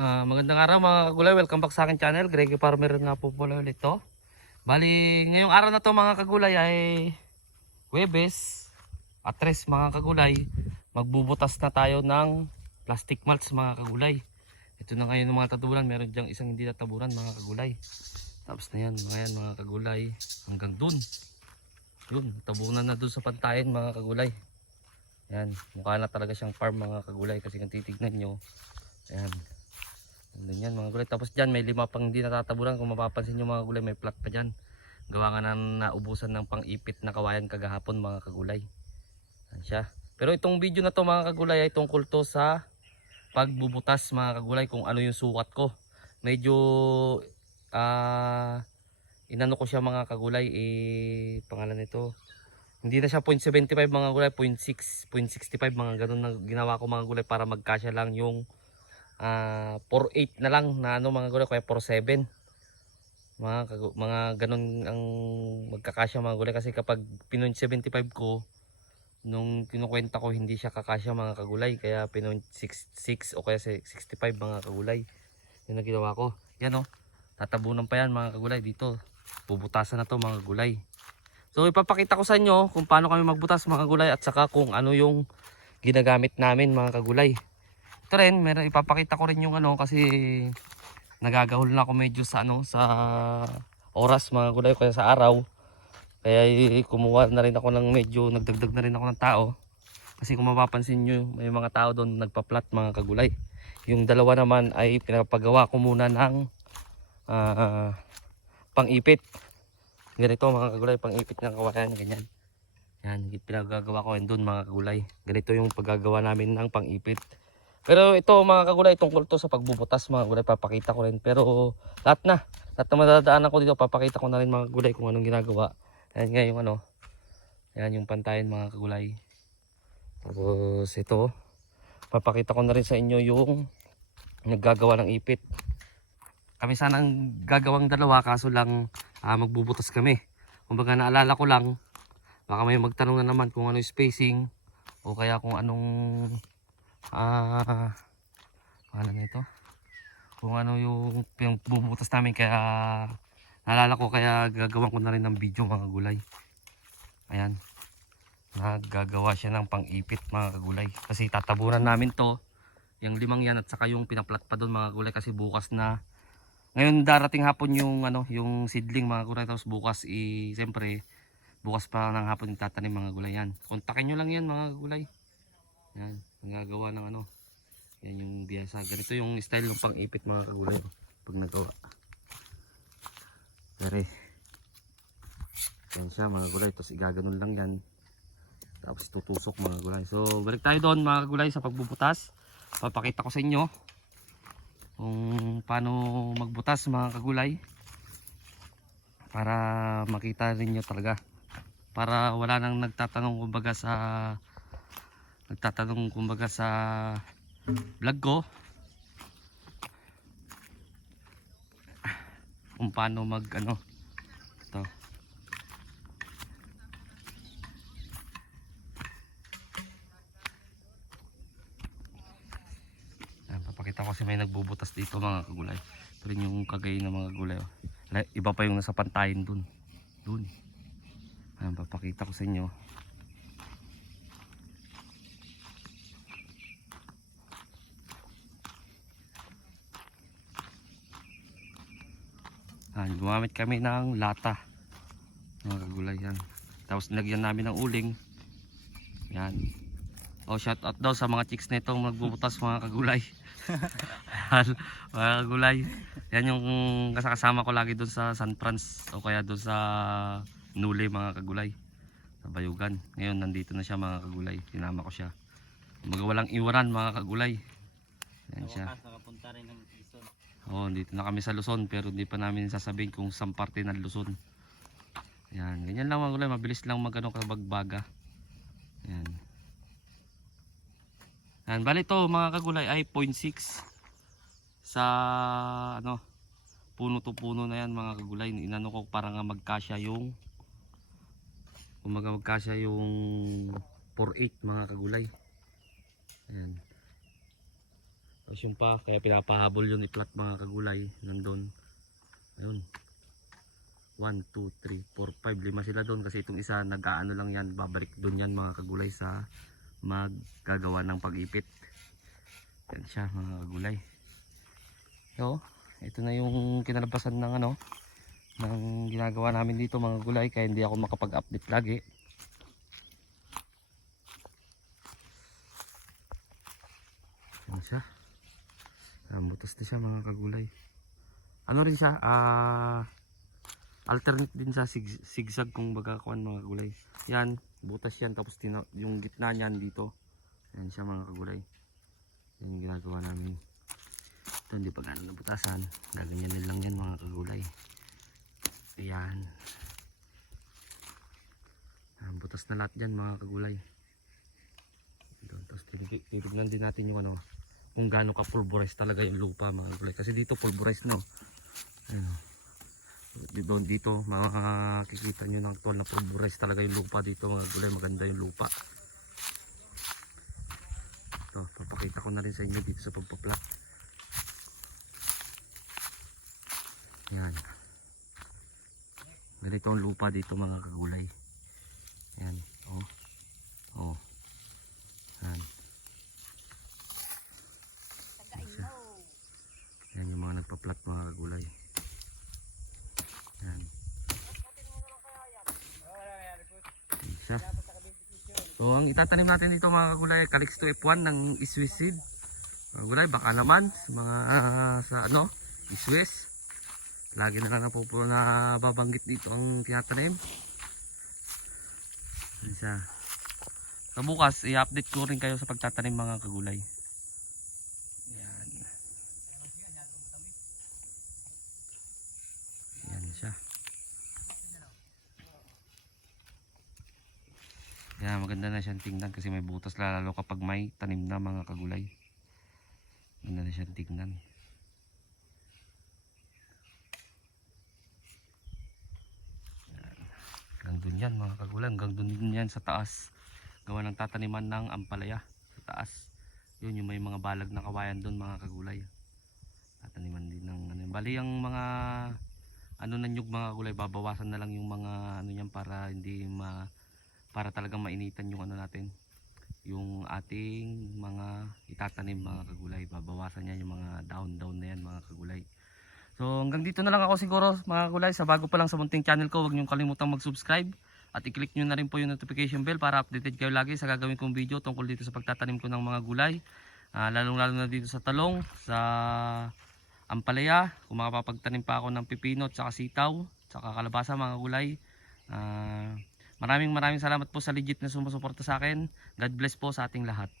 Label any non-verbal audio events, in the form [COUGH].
Ah, magandang araw mga kagulay. Welcome back sa akin channel. Greggy Farmer nga po pala ulit to. Bali, ngayong araw na to mga kagulay ay Webes at tres mga kagulay. Magbubutas na tayo ng plastic mulch mga kagulay. Ito na ngayon ng mga tadulan. Meron diyang isang hindi nataburan mga kagulay. Tapos na yan mga mga kagulay. Hanggang dun. Yun, tabunan na dun sa pantayan mga kagulay. Yan, mukha na talaga siyang farm mga kagulay kasi kung titignan nyo. Ayan. Yan mga gulay. Tapos dyan may lima pang hindi natataburan. Kung mapapansin nyo mga gulay may plat pa dyan. Gawa nga na naubusan ng pang-ipit na kawayan kagahapon mga kagulay. Yan siya. Pero itong video na to mga kagulay ay tungkol to sa pagbubutas mga kagulay kung ano yung sukat ko. Medyo ah inano ko siya mga kagulay eh pangalan nito hindi na siya 0.75 mga gulay 0.6 0.65 mga ganun na ginawa ko mga gulay para magkasya lang yung ah 4.8 na lang na ano mga gulay kaya 4.7 mga mga ganun ang magkakasya mga gulay. Kasi kapag pinoint 75 ko nung kinukwenta ko hindi siya kakasya mga kagulay. Kaya pinoint 66 o kaya 65 mga kagulay. Yun na ginawa ko. Yan o tatabunan pa yan mga kagulay. Dito bubutasan na to mga gulay so ipapakita ko sa inyo kung paano kami magbutas mga gulay at saka kung ano yung ginagamit namin mga kagulay ito rin meron ipapakita ko rin yung ano kasi nagagahol na ako medyo sa ano sa oras mga gulay kaya sa araw. Kaya kumuha na rin ako ng medyo nagdagdag na rin ako ng tao. Kasi kung mapapansin nyo may mga tao doon nagpa-plat mga kagulay. Yung dalawa naman ay pinapagawa ko muna ng ah, pang-ipit. Ganito mga kagulay pang-ipit ng kawayan ganyan. Yan pinagagawa ko yun doon mga kagulay. Ganito yung paggagawa namin ng pang-ipit pero ito mga kagulay tungkol to sa pagbubutas mga kagulay papakita ko rin. Pero lahat na. Lahat na madadaanan ko dito papakita ko na rin mga kagulay kung anong ginagawa. Yan nga yung ano. Yan yung pantayan mga kagulay. Tapos ito. Papakita ko na rin sa inyo yung naggagawa ng ipit. Kami sanang gagawang dalawa kaso lang ah, magbubutas kami. Kumbaga naalala ko lang baka may magtanong na naman kung ano yung spacing o kaya kung anong ah ano na ito. Kung ano yung bubutas namin kaya naalala ko kaya gagawan ko na rin ng video mga gulay ayan. Naggagawa siya ng pang-ipit mga kagulay. Kasi tatabunan namin to. Yung limang yan at saka yung pinaplat pa doon mga gulay kasi bukas na. Ngayon darating hapon yung ano yung seedling mga gulay tapos bukas i siyempre bukas pa ng hapon tatanim mga gulay yan. Kontakin nyo lang yan mga gulay yan nagagawa ng ano yan yung biyasa ganito yung style ng pang-ipit mga kagulay pag nagawa Pare. Yan siya mga gulay. Tapos igaganon lang yan. Tapos tutusok mga gulay. So balik tayo doon mga gulay sa pagbubutas. Papakita ko sa inyo kung paano magbutas mga kagulay. Para makita ninyo talaga. Para wala nang nagtatanong kumbaga sa nagtatanong kumbaga sa vlog ko kung paano mag ano to Ayan, papakita ko kasi may nagbubutas dito mga kagulay. Ito rin yung kagay ng mga gulay oh. Iba pa yung nasa pantayin dun. Dun. Ayan, papakita ko sa inyo gumamit kami ng lata. Mga kagulay yan. Tapos nilagyan namin ng uling. Yan. O shout out daw sa mga chicks nito magbubutas mga kagulay. [LAUGHS] Mga kagulay. Yan yung kasama ko lagi doon sa San Franz o kaya doon sa Nule mga kagulay. Sa Bayugan. Ngayon nandito na siya mga kagulay. Sinama ko siya. Magawalang iwaran mga kagulay. Yan siya. nakapunta rin ng Quezon. Oo, dito na kami sa Luzon pero hindi pa namin sasabihin kung saan parte ng Luzon. Yan, ganyan lang mga gulay, mabilis lang magano kabagbaga. Yan. Yan, bali to mga kagulay ay 0.6 sa ano puno to puno na yan mga kagulay. Inano ko para nga magkasya yung kumaga magkasya yung 4.8 mga kagulay. Ayan. Tapos yung pa, kaya pinapahabol yun i-plat mga kagulay. Nandun. Ayun. 1, 2, 3, 4, 5, lima sila doon kasi itong isa nag-aano lang yan, babalik doon yan mga kagulay sa maggagawa ng pag-ipit. Yan siya mga kagulay. So, ito na yung kinalabasan ng ano, ng ginagawa namin dito mga gulay kaya hindi ako makapag-update lagi. Yan siya. Butas na siya mga kagulay. Ano rin siya? Ah, alternate din sa sig zigzag kung baga kuan mga gulay. Yan, butas yan tapos yung gitna niyan dito. Yan siya mga kagulay. Yan yung ginagawa namin. Ito hindi pa gano'n nabutasan. Gaganyanin lang yan mga kagulay. Ayan. Ayan, butas na lahat yan mga kagulay. Ito, tapos titignan din natin yung ano, kung gaano ka pulverize talaga yung lupa mga kagulay. Kasi dito pulverize no. Ayan. o. Dito, dito makikita nyo ng actual na pulverize talaga yung lupa dito mga kagulay. Maganda yung lupa. Ito, papakita ko na rin sa inyo dito sa pagpa-plot. Yan. Ganito ang lupa dito mga kagulay. Yan. Oh. Oh. Yan. Isa. Yan yung mga kagulay. Yan. Isa. So ang itatanim natin dito mga kagulay, Calix 2 F1 ng Swiss seed. Mga kagulay, baka naman sa mga ah, sa ano, Swiss. Lagi na lang na po po na babanggit dito ang tinatanim. Siya. Sa bukas, i-update ko rin kayo sa pagtatanim mga kagulay. Yan. Yan siya. Yan, maganda na siyang tingnan kasi may butas lalo kapag may tanim na mga kagulay. Maganda na siyang tingnan. Hanggang dun yan mga kagulang. Hanggang dun yan sa taas. Gawa ng tataniman ng ampalaya sa taas. Yun yung may mga balag na kawayan dun mga kagulay. Tataniman din ng ano. Bali ang mga ano na nyug mga kagulay. Babawasan na lang yung mga ano yan para hindi ma para talagang mainitan yung ano natin yung ating mga itatanim mga kagulay babawasan yan yung mga down down na yan mga kagulay So hanggang dito na lang ako siguro mga kulay. Sa bago pa lang sa munting channel ko, huwag niyong kalimutang mag-subscribe. At i-click nyo na rin po yung notification bell para updated kayo lagi sa gagawin kong video tungkol dito sa pagtatanim ko ng mga gulay. Ah, lalong lalo na dito sa talong, sa ampalaya. Kung makapapagtanim pa ako ng pipino at saka sitaw, saka kalabasa mga gulay. Ah, maraming maraming salamat po sa legit na sumusuporta sa akin. God bless po sa ating lahat.